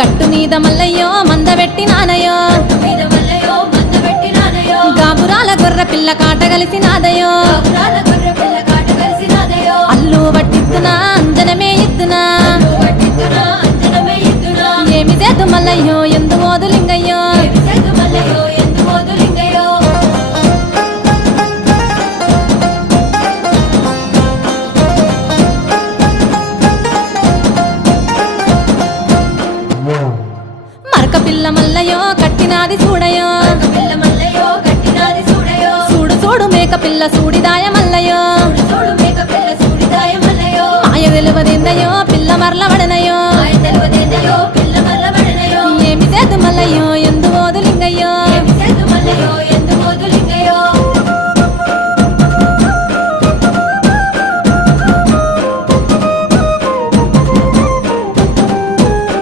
గట్టు మీద మల్లయ్యో మందబెట్టి నానయో గాబురాల గొర్రె పిల్ల కాట కలిసి నాదయో అల్లు పట్టిద్దునా అంజనమే ఇద్దునా ఏమి చేద్దు మల్లయ్యో ఎందు మోదులింగయ్యో మరక పిల్ల మల్లయ్యో కట్టినాది చూడయో చూడు చూడు మేక పిల్ల సూడిదాయ మల్లయ్యో మాయ వెలువదిందయో పిల్ల మరల వడనయో